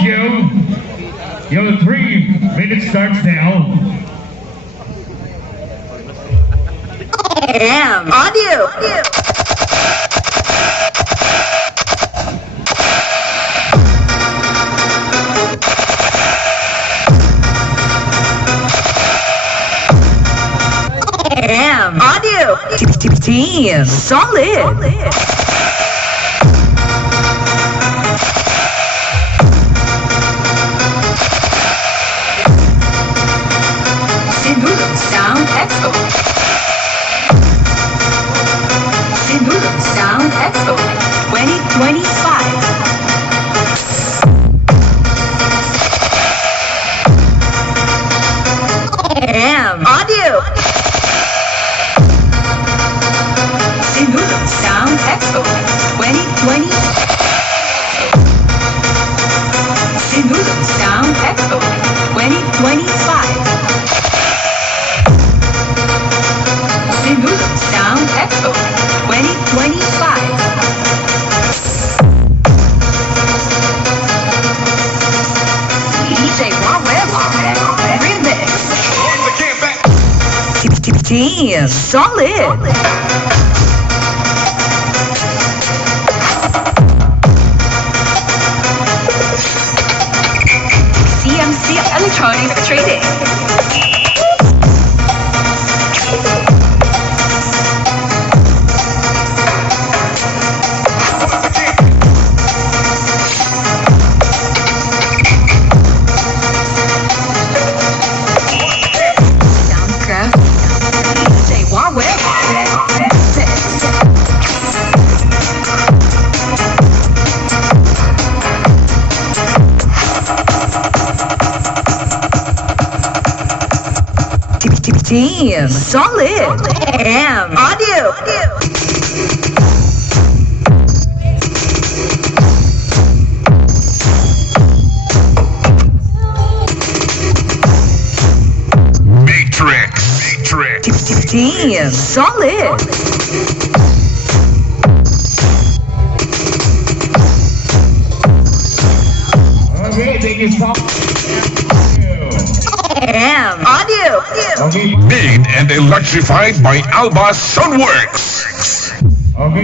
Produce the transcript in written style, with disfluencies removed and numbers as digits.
audio. Your 3 minutes starts now. AM audio. AM audio. Team solid. Sinulog Sound Expo. Sinulog Sound Expo 2025. AM audio. Sinulog Sound Expo 2020. Sinulog Sound Expo 2025. Sinulog Sound Expo 2025. DJ Broadway Remix. Team solid. CMC Electronics Trading. Soundcraft. DJ Huawei. Team solid. AM audio. Matrix. Team solid. Okay, thank you, Pop. AM audio. Okay. Made and electrified by Alba Soundworks. Okay.